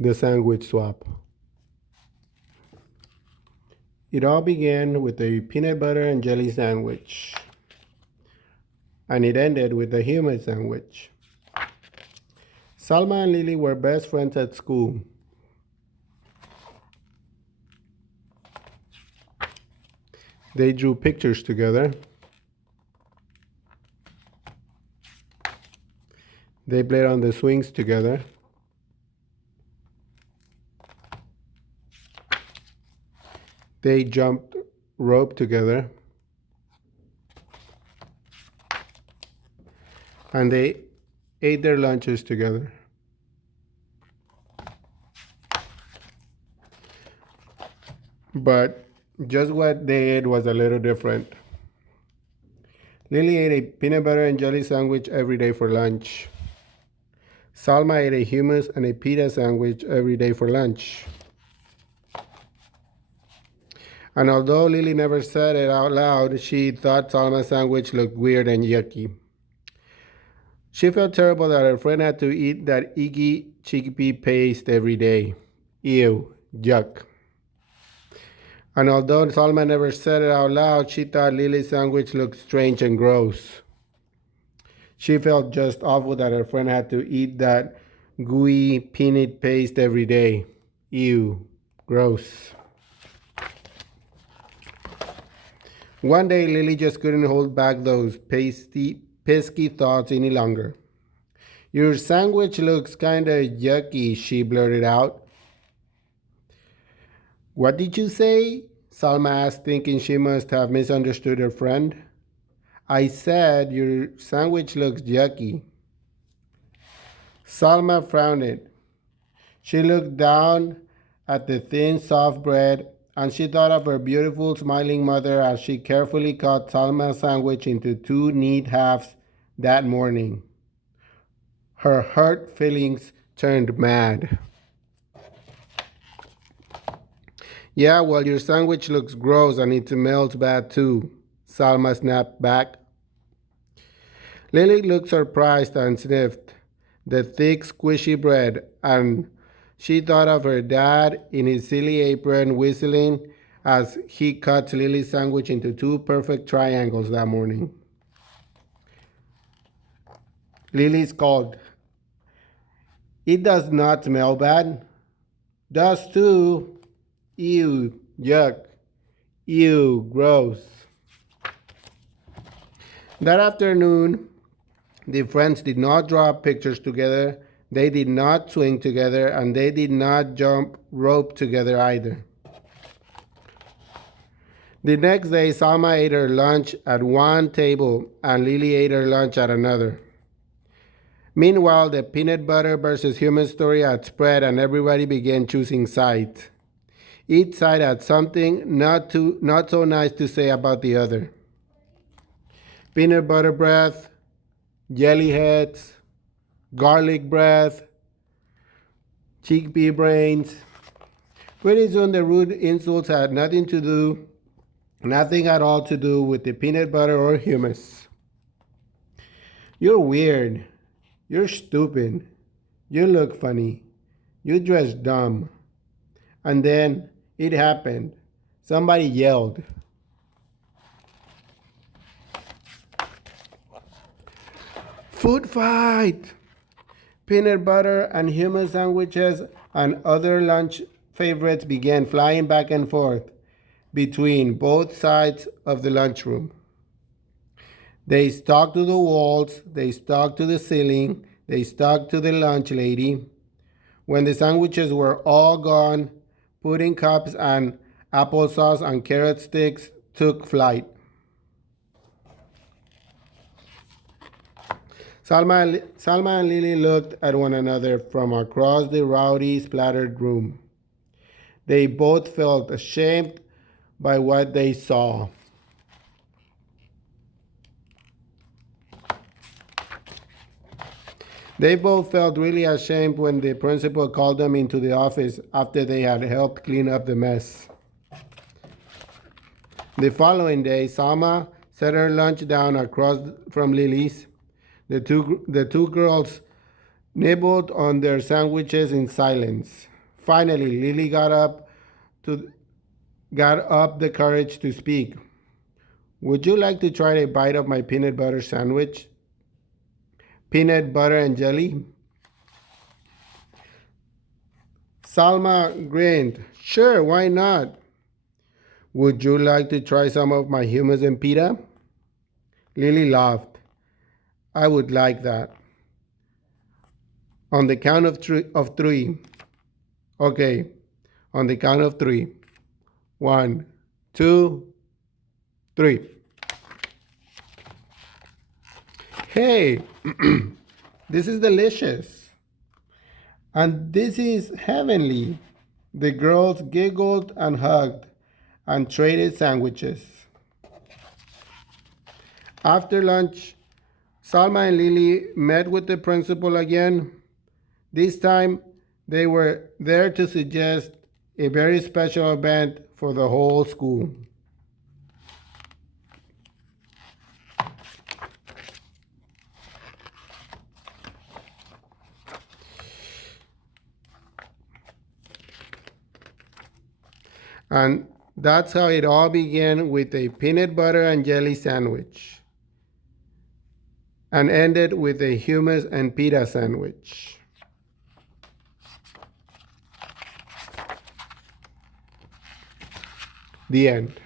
The sandwich swap. It all began with a peanut butter and jelly sandwich, and it ended with a hummus sandwich. Salma and Lily were best friends at school. They drew pictures together. They played on the swings together. They jumped rope together. And they ate their lunches together. But just what they ate was a little different. Lily ate a peanut butter and jelly sandwich every day for lunch. Salma ate a hummus and a pita sandwich every day for lunch. And although Lily never said it out loud, she thought Salma's sandwich looked weird and yucky. She felt terrible that her friend had to eat that icky chickpea paste every day. Ew, yuck. And although Salma never said it out loud, she thought Lily's sandwich looked strange and gross. She felt just awful that her friend had to eat that gooey peanut paste every day. Ew, gross. One day, Lily just couldn't hold back those pesky thoughts any longer. Your sandwich looks kinda yucky, she blurted out. What did you say? Salma asked, thinking she must have misunderstood her friend. I said your sandwich looks yucky. Salma frowned. She looked down at the thin, soft bread, and she thought of her beautiful, smiling mother as she carefully cut Salma's sandwich into two neat halves that morning. Her hurt feelings turned mad. Yeah, well, your sandwich looks gross and it smells bad too, Salma snapped back. Lily looked surprised and sniffed the thick, squishy bread, and she thought of her dad in his silly apron whistling as he cut Lily's sandwich into two perfect triangles that morning. Lily called, It does not smell bad. Does too. Ew, yuck. Ew, gross. That afternoon, the friends did not draw pictures together, they did not swing together, and they did not jump rope together either. The next day, Salma ate her lunch at one table and Lily ate her lunch at another. Meanwhile, the peanut butter versus hummus story had spread and everybody began choosing sides. Each side had something not so nice to say about the other. Peanut butter breath, jelly heads, garlic breath, chickpea brains. Pretty soon the rude insults had nothing at all to do with the peanut butter or hummus. You're weird. You're stupid. You look funny. You dress dumb. And then it happened. Somebody yelled. Food fight! Peanut butter and hummus sandwiches and other lunch favorites began flying back and forth between both sides of the lunchroom. They stuck to the walls, they stuck to the ceiling, they stuck to the lunch lady. When the sandwiches were all gone, pudding cups and applesauce and carrot sticks took flight. Salma and Lily looked at one another from across the rowdy, splattered room. They both felt ashamed by what they saw. They both felt really ashamed when the principal called them into the office after they had helped clean up the mess. The following day, Salma set her lunch down across from Lily's. The two girls nibbled on their sandwiches in silence. Finally, Lily to got up the courage to speak. Would you like to try a bite of my peanut butter sandwich? Peanut butter and jelly? Salma grinned. Sure, why not? Would you like to try some of my hummus and pita? Lily laughed. I would like that. On the count of three. Okay, on the count of three. 1, 2, 3. Hey, this is delicious. And this is heavenly. The girls giggled and hugged and traded sandwiches. After lunch, Salma and Lily met with the principal again. This time, they were there to suggest a very special event for the whole school. And that's how it all began, with a peanut butter and jelly sandwich, and ended with a hummus and pita sandwich. The end.